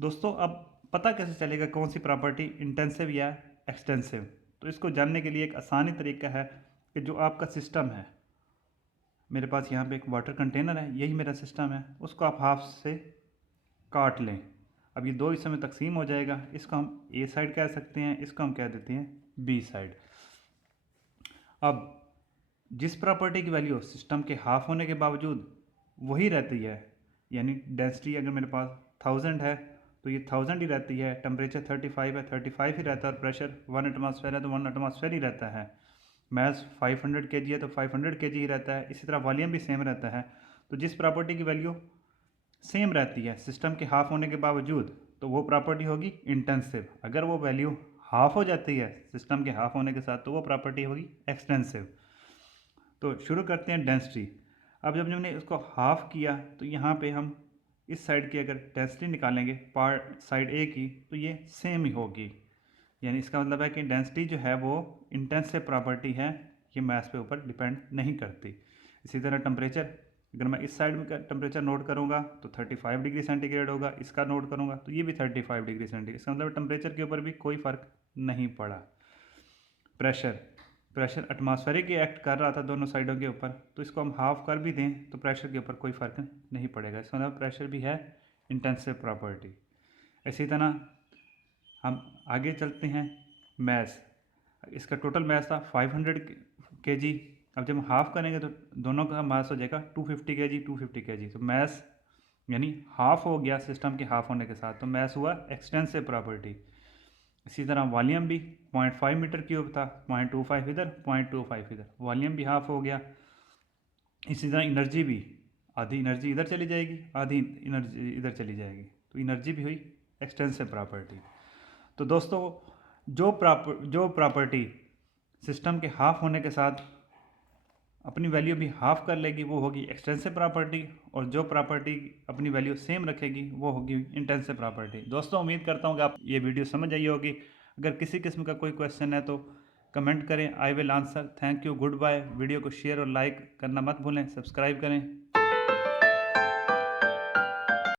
दोस्तों अब पता कैसे चलेगा कौन सी प्रॉपर्टी इंटेंसिव या एक्सटेंसिव? तो इसको जानने के लिए एक आसानी तरीका है कि जो आपका सिस्टम है, मेरे पास यहाँ पे एक वाटर कंटेनर है, यही मेरा सिस्टम है, उसको आप हाफ से काट लें। अब ये दो हिस्सों में तकसीम हो जाएगा। इसको हम ए साइड कह सकते हैं, इसको हम कह देते हैं बी साइड। अब जिस प्रॉपर्टी की वैल्यू सिस्टम के हाफ होने के बावजूद वही रहती है, यानी डेंसिटी अगर मेरे पास 1000 है तो ये 1000 ही रहती है, टेम्परेचर 35 है 35 ही रहता है, और प्रेशर 1 एटमॉस्फेयर है तो 1 एटमॉस्फेयर ही रहता है। मैस 500 kg है तो 500 kg ही रहता है। इसी तरह वॉल्यूम भी सेम रहता है। तो जिस प्रॉपर्टी की वैल्यू सेम रहती है सिस्टम के हाफ होने के बावजूद, तो वो प्रॉपर्टी होगी इंटेंसिव। अगर वो वैल्यू हाफ हो जाती है सिस्टम के हाफ होने के साथ, तो वो प्रॉपर्टी होगी एक्सटेंसिव। तो शुरू करते हैं डेंसिटी। अब जब हमने इसको हाफ किया तो यहाँ पे हम इस साइड की अगर डेंसिटी निकालेंगे पार्ट साइड ए की, तो ये सेम ही होगी। यानी इसका मतलब है कि डेंसिटी जो है वो इंटेंसिव प्रॉपर्टी है, ये मास पे ऊपर डिपेंड नहीं करती। इसी तरह टेम्परेचर, अगर मैं इस साइड में टेम्परेचर नोट करूँगा तो 35 डिग्री सेंटीग्रेड होगा, इसका नोट करूँगा तो ये भी 35 डिग्री सेंटीग्रेड। इसका मतलब टेम्परेचर के ऊपर भी कोई फ़र्क नहीं पड़ा। प्रेशर एटमॉस्फेरिक एक्ट कर रहा था दोनों साइडों के ऊपर, तो इसको हम हाफ कर भी दें तो प्रेशर के ऊपर कोई फ़र्क नहीं पड़ेगा। इसका मतलब प्रेशर भी है इंटेंसिव प्रॉपर्टी। इसी तरह हम आगे चलते हैं। मैस, इसका टोटल मैस था 500 kg। अब जब हम हाफ करेंगे तो दोनों का मास हो जाएगा 250 kg 250 kg। तो मैस यानी हाफ हो गया सिस्टम के हाफ होने के साथ, तो मैस हुआ एक्सटेंसिव प्रॉपर्टी। इसी तरह वॉल्यूम भी 0.5 मीटर क्यूब था, 0.25 इधर 0.25 इधर, वॉल्यूम भी हाफ हो गया। इसी तरह एनर्जी भी, आधी एनर्जी इधर चली जाएगी, आधी एनर्जी इधर चली जाएगी, तो एनर्जी भी हुई एक्सटेंसिव प्रॉपर्टी। तो दोस्तों जो प्रॉपर्टी सिस्टम के हाफ होने के साथ अपनी वैल्यू भी हाफ कर लेगी वो होगी एक्सटेंसिव प्रॉपर्टी, और जो प्रॉपर्टी अपनी वैल्यू सेम रखेगी वो होगी इंटेंसिव प्रॉपर्टी। दोस्तों उम्मीद करता हूँ कि आप ये वीडियो समझ आई होगी। अगर किसी किस्म का कोई क्वेश्चन है तो कमेंट करें, I will answer. Thank you, good bye. Video को शेयर और लाइक करना मत भूलें, सब्सक्राइब करें।